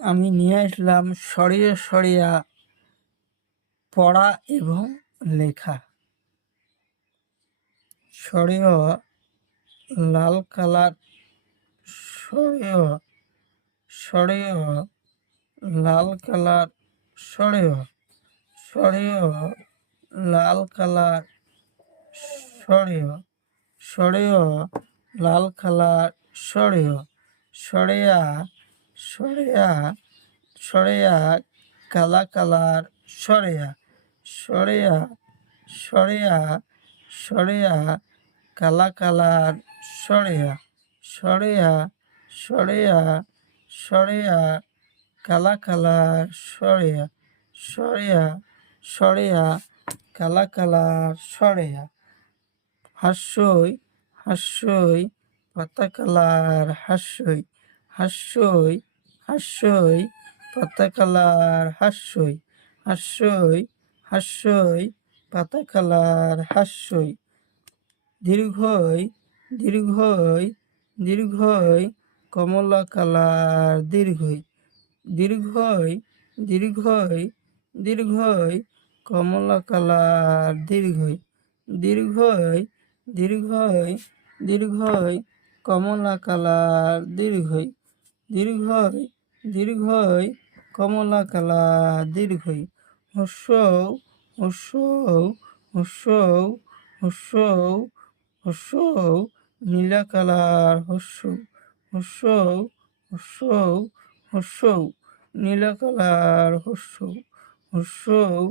আমি নিয়ে আসলাম সরিয়ে সরিয়া পড়া এবং লেখা। সরিয়ে লাল কালার, সরিয়ে সরিয়ে লাল কালার, সরিয়ে সরিয়ে লাল কালার, সরিয়ে সরিয়ে লাল কালার, সরিয়ে সরিয়া সরিয়া সরিয়া কালা কালার, সরিয়া সরিয়া সরিয়া সরিয়া কালা কালার, সরিয়া সরিয়া সরিয়া সরিয়া কালা কালার, সরিয়া সরিয়া সরিয়া কালা কালার, সরিয়া হাস্যই হাস্যই পাতা কালার, হাস্যই হাস্যই হাস্যই পাতা কালার, হাস্যই হাস্যই হাস্যই পাতা কালার, হাস্যই দীর্ঘই দীর্ঘই দীর্ঘই কমলা কালার, দীর্ঘই দীর্ঘই দীর্ঘই দীর্ঘই কমলা কালার, দীর্ঘই দীর্ঘই দীর্ঘই দীর্ঘই কমলা কালার, দীর্ঘই দীর্ঘই দীর্ঘই কমলা কালার, দীর্ঘই হস্যৌ হস্যৌ হস্যৌ হস্যৌ হস্যৌ নীলা কালার, হস্যৌ হস্যৌ হস্যৌ হস্যৌ নীলা কালার, হস্যৌ হস্যৌ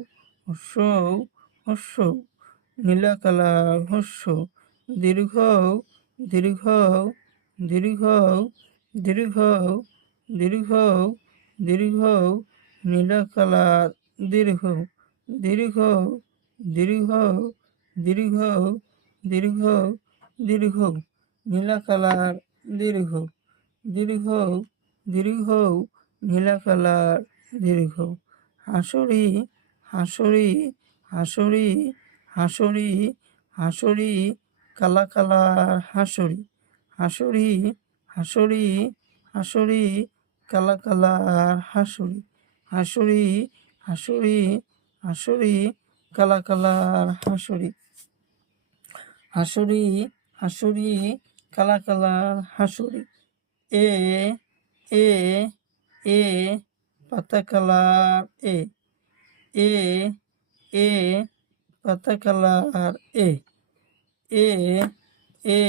হস্যৌ হস্যৌ নীলা কালার, হস্যৌ দীর্ঘৌ দীর্ঘৌ দীর্ঘৌ দীর্ঘৌ দীর্ঘৌ দীর্ঘৌ নীলা কালার, দীর্ঘৌ দীর্ঘৌ দীর্ঘৌ দীর্ঘৌ দীর্ঘৌ দীর্ঘৌ নীলা কালার, দীর্ঘৌ দীর্ঘৌ দীর্ঘৌ নীলা কালার, দীর্ঘৌ হাঁসুরি হাঁসুরি হাঁসুরি হাঁসুরি হাঁসুরি কালা কালার, হাঁসুরি হাঁসুরি হাঁসুরি হাঁসুরি কালা কালার, হাঁসুরি হাঁসুরি হাঁসুরি হাঁসুরি কালা কালার, হাঁসুরি হাঁসুরি হাঁসুরি কালা কালার, হাঁসুরি এ এ এ পাতা কালার, এ এ এ পাতা কালার, এ এ এ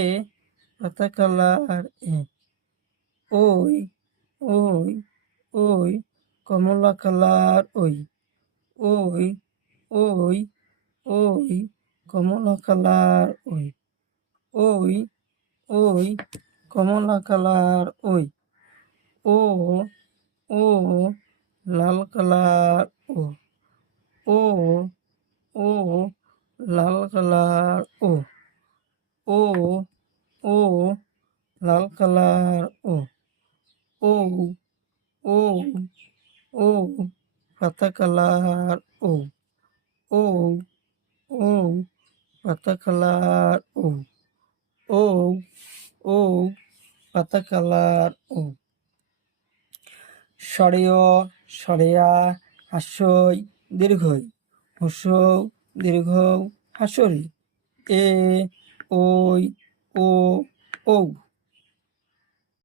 পাতা কালার, এ ওই ওই ওই কমলা কালার, ওই ওই ওই ওই কমলা কালার, ওই ওই ওই কমলা কালার, ওই ও ও লাল কালার, ও ও ও লাল কালার, ও ও ও লাল কালার, ও ও ও ও পাতা কালার, ও ও ও পাতা কালার, ও ও ও পাতা কালার, ও সরেয় সরেয়া হাস্যই দীর্ঘই হস্যৌ দীর্ঘৌ হাঁসুরি এ ওই ও ঔ।